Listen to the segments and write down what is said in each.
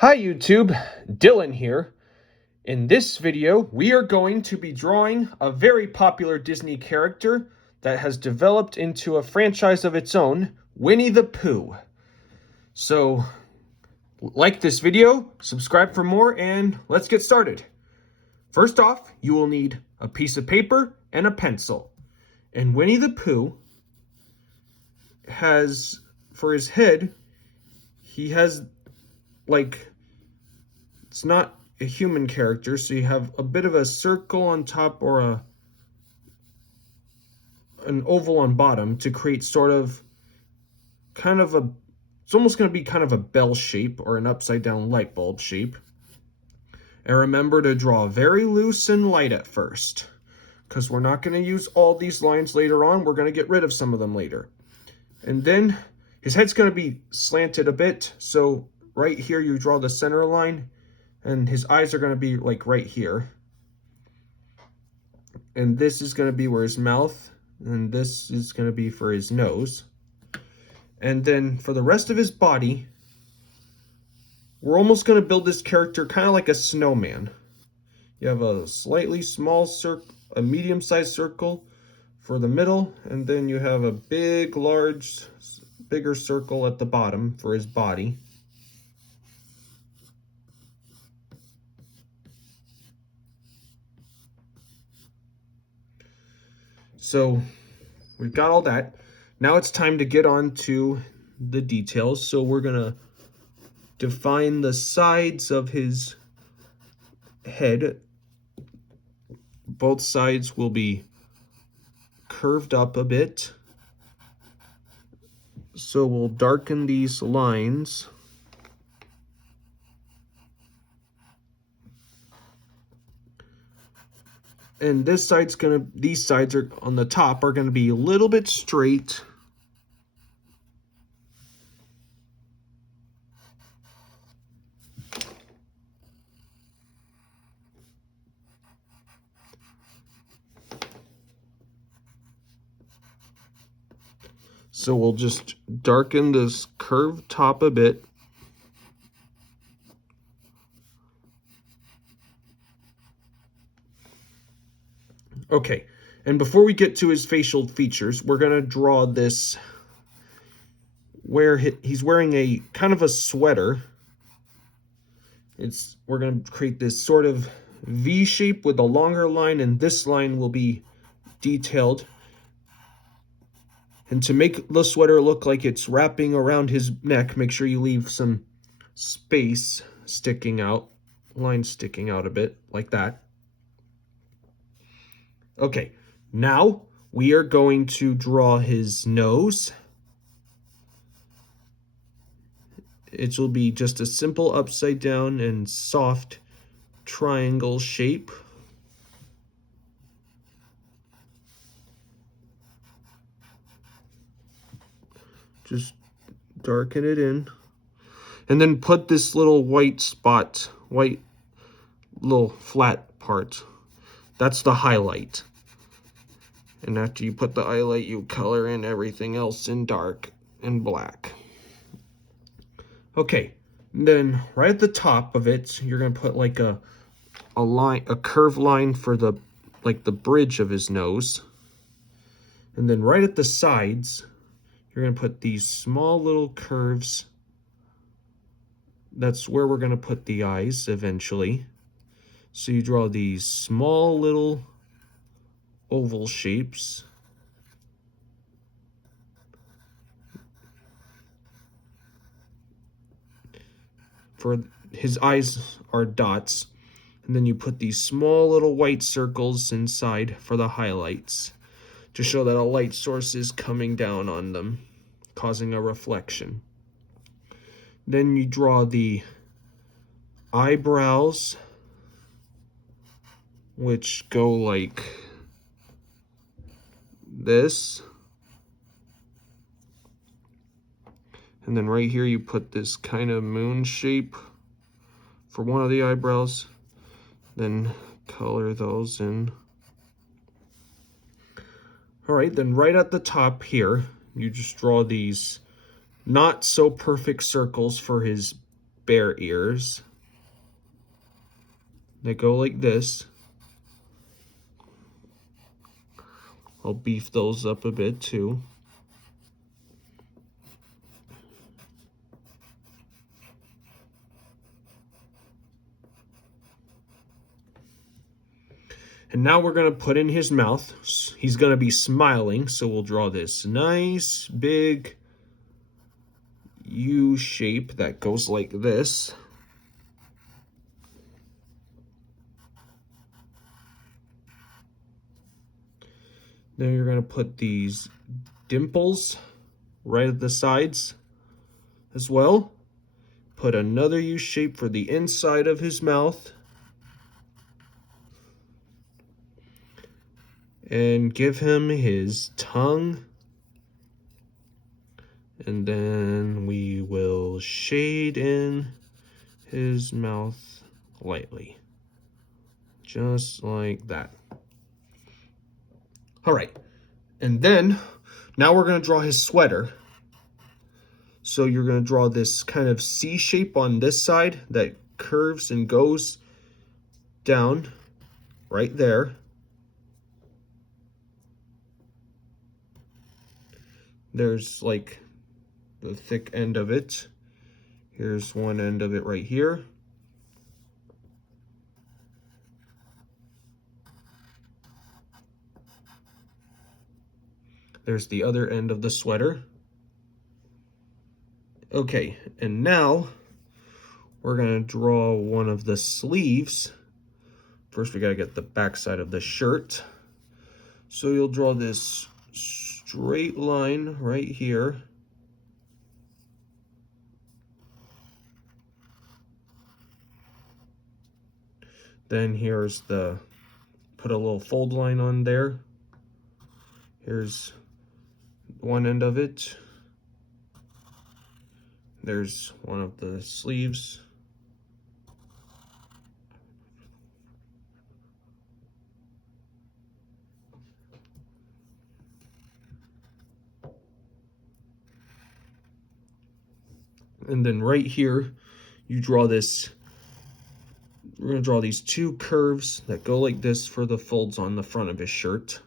Hi YouTube, Dylan here. In this video, we are going to be drawing a very popular Disney character that has developed into a franchise of its own, Winnie the Pooh. So, like this video, subscribe for more, and let's get started. First off, you will need a piece of paper and a pencil. And Winnie the Pooh has, for his head, he has it's not a human character, so you have a bit of a circle on top or an oval on bottom to create sort of it's almost going to be kind of a bell shape or an upside down light bulb shape. And remember to draw very loose and light at first, because we're not going to use all these lines later on. We're going to get rid of some of them later. And then his head's going to be slanted a bit, so right here you draw the center line, and his eyes are going to be like right here. And this is going to be where his mouth, and this is going to be for his nose. And then for the rest of his body, we're almost going to build this character kind of like a snowman. You have a slightly small circle, a medium-sized circle for the middle, and then you have a bigger circle at the bottom for his body. So we've got all that. Now it's time to get on to the details. So we're going to define the sides of his head. Both sides will be curved up a bit. So we'll darken these lines. And these sides are on the top are gonna be a little bit straight. So we'll just darken this curved top a bit. Okay, and before we get to his facial features, we're going to draw this where he's wearing a kind of a sweater. We're going to create this sort of V shape with a longer line, and this line will be detailed. And to make the sweater look like it's wrapping around his neck, make sure you leave some space sticking out, lines sticking out a bit, like that. Okay, now we are going to draw his nose. It will be just a simple upside down and soft triangle shape. Just darken it in. And then put this little white little flat part. That's the highlight. And after you put the highlight, you color in everything else in dark and black. Okay, then right at the top of it, you're gonna put like a curved line for the bridge of his nose. And then right at the sides, you're gonna put these small little curves. That's where we're gonna put the eyes eventually. So you draw these small little oval shapes. For his eyes are dots, and then you put these small little white circles inside for the highlights to show that a light source is coming down on them, causing a reflection. Then you draw the eyebrows, which go like this. And then right here you put this kind of moon shape for one of the eyebrows. Then color those in. All right, then right at the top here, you just draw these not so perfect circles for his bear ears that go like this. I'll beef those up a bit too. And now we're going to put in his mouth. He's going to be smiling, so we'll draw this nice big U shape that goes like this. Then you're going to put these dimples right at the sides as well. Put another U shape for the inside of his mouth. And give him his tongue. And then we will shade in his mouth lightly. Just like that. All right. And then, now we're going to draw his sweater. So you're going to draw this kind of C shape on this side that curves and goes down right there. There's like the thick end of it. Here's one end of it right here. There's the other end of the sweater. Okay, and now we're gonna draw one of the sleeves. First, we gotta get the back side of the shirt. So you'll draw this straight line right here. Then here's put a little fold line on there. Here's one end of it. There's one of the sleeves. And then right here, you draw this. We're going to draw these two curves that go like this for the folds on the front of his shirt.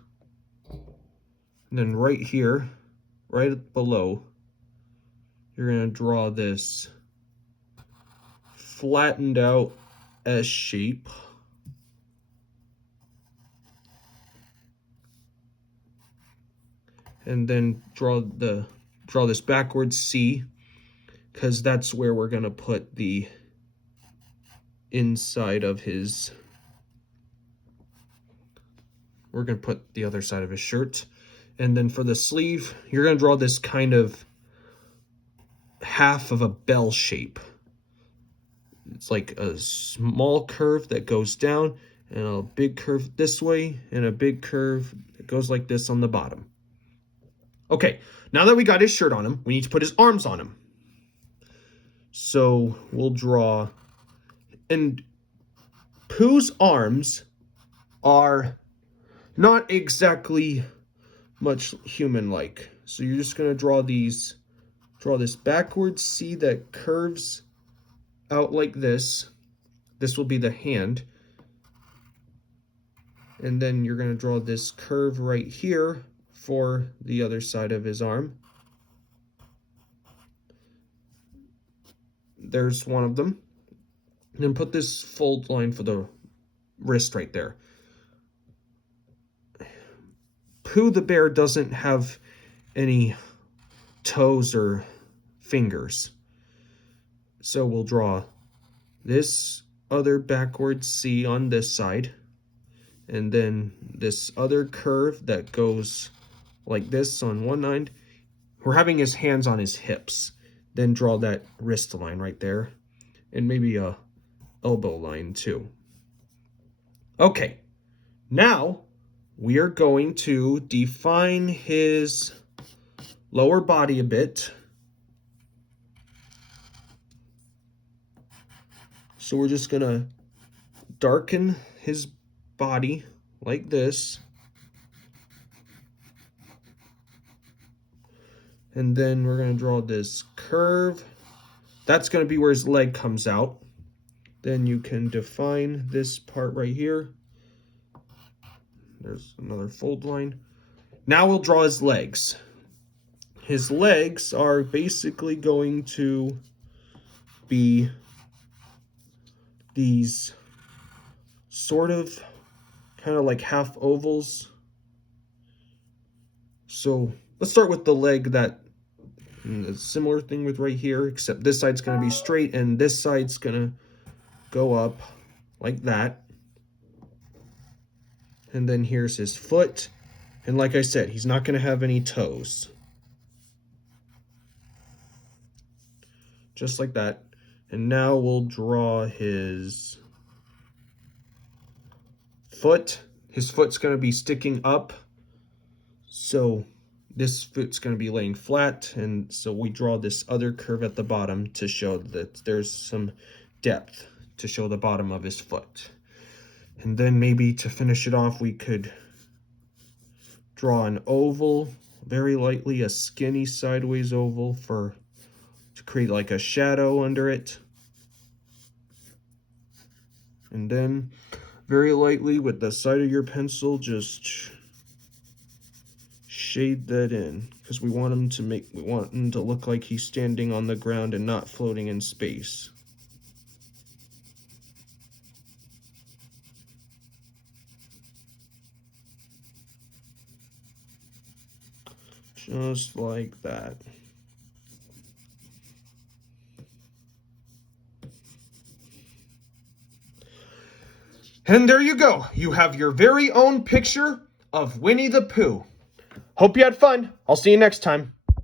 And then right here, right below, you're going to draw this flattened out S shape. And then draw this backwards C, because that's where we're going to put the inside of his, we're going to put the other side of his shirt. And then for the sleeve, you're going to draw this kind of half of a bell shape. It's like a small curve that goes down and a big curve this way and a big curve that goes like this on the bottom. Okay, now that we got his shirt on him, we need to put his arms on him. So we'll draw, and Pooh's arms are not exactly much human-like. So you're just gonna draw this backwards C that curves out like this. This will be the hand. And then you're gonna draw this curve right here for the other side of his arm. There's one of them. And then put this fold line for the wrist right there. Pooh the bear doesn't have any toes or fingers. So we'll draw this other backwards C on this side. And then this other curve that goes like this on one end. We're having his hands on his hips. Then draw that wrist line right there. And maybe a elbow line too. Okay, now we are going to define his lower body a bit. So we're just gonna darken his body like this. And then we're gonna draw this curve That's going to be where his leg comes out. Then you can define this part right here. There's another fold line. Now we'll draw his legs. His legs are basically going to be these sort of kind of like half ovals. So let's start with the leg that, a similar thing with right here, except this side's going to be straight and this side's going to go up like that. And then here's his foot. And like I said, he's not going to have any toes. Just like that. And now we'll draw his foot. His foot's going to be sticking up. So this foot's going to be laying flat. And so we draw this other curve at the bottom to show that there's some depth to show the bottom of his foot. And then maybe to finish it off, we could draw an oval, very lightly, a skinny sideways oval to create like a shadow under it. And then very lightly with the side of your pencil, just shade that in, because we want him to look like he's standing on the ground and not floating in space. Just like that. And there you go. You have your very own picture of Winnie the Pooh. Hope you had fun. I'll see you next time.